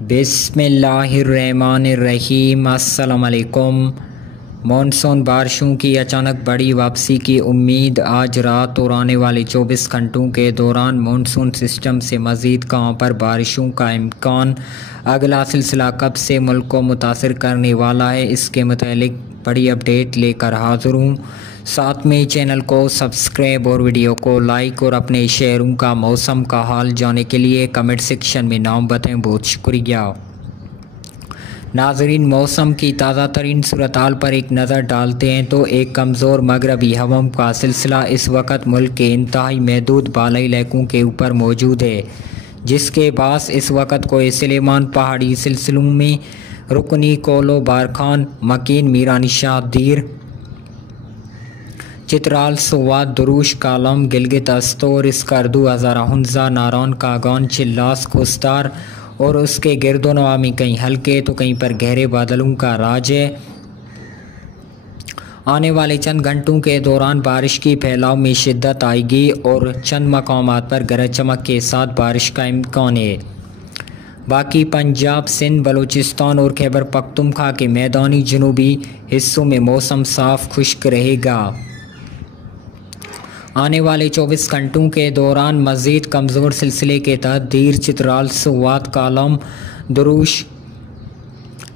बिस्मिल्लाहिर्रहमानिर्रहीम। अस्सलाम वालेकुम। मानसून बारिशों की अचानक बड़ी वापसी की उम्मीद। आज रात और आने वाले 24 घंटों के दौरान मानसून सिस्टम से मज़ीद कहाँ पर बारिशों का इम्कान। अगला सिलसिला कब से मुल्क को मुतासिर करने वाला है, इसके मुतालिक बड़ी अपडेट लेकर हाज़िर हूँ। साथ में चैनल को सब्सक्राइब और वीडियो को लाइक और अपने शहरों का मौसम का हाल जानने के लिए कमेंट सेक्शन में नाम बताएं। बहुत शुक्रिया। नाजरीन, मौसम की ताज़ा तरीन सूरत हाल पर एक नज़र डालते हैं तो एक कमज़ोर मगरबी हवाओं का सिलसिला इस वक्त मुल्क के इंतहाई महदूद बालाई इलाकों के ऊपर मौजूद है, जिसके पास इस वक्त कोई सलेमान पहाड़ी सिलसिलों में रुकनी, कोलो, बारखान, मकीन, मीरानिशाह, दीर, चित्राल, सोवात, दुरूश, कालम, गिलगित, अस्तोर, स्कर्दू, हज़ारा, हुंजा, नारान, कागान, चिल्लास, खुस्तार और उसके गिरदोनवा में कहीं हल्के तो कहीं पर गहरे बादलों का राज है। आने वाले चंद घंटों के दौरान बारिश की फैलाव में शिद्दत आएगी और चंद मकामात पर गरज चमक के साथ बारिश का इम्कान है। बाकी पंजाब, सिंध, बलूचिस्तान और खैबर पख्तूनख्वा के मैदानी जनूबी हिस्सों में मौसम साफ खुश्क रहेगा। आने वाले 24 घंटों के दौरान मज़ीद कमज़ोर सिलसिले के तहत दीर, चित्राल, सोवात, कालम, दुरूश,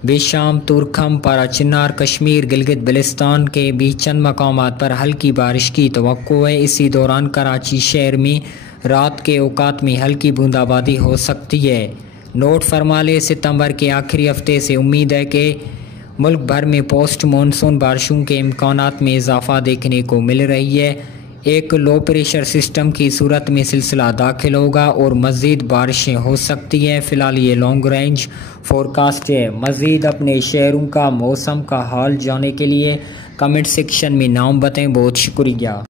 बेशाम, तुरखम, पारा चिनार, कश्मीर, गिलगित बल्तिस्तान के भी चंद मकामात पर हल्की बारिश की तवक्को है। इसी दौरान कराची शहर में रात के औकात में हल्की बूंदाबांदी हो सकती है। नोट फरमा लें, सितंबर के आखिरी हफ्ते से उम्मीद है कि मुल्क भर में पोस्ट मानसून बारिशों के इम्कानात में इजाफा देखने को मिल रही है। एक लो प्रेशर सिस्टम की सूरत में सिलसिला दाखिल होगा और मज़ीद बारिशें हो सकती हैं। फ़िलहाल ये लॉन्ग रेंज फोरकास्ट है। मज़ीद अपने शहरों का मौसम का हाल जानने के लिए कमेंट सेक्शन में नाम बताएं। बहुत शुक्रिया।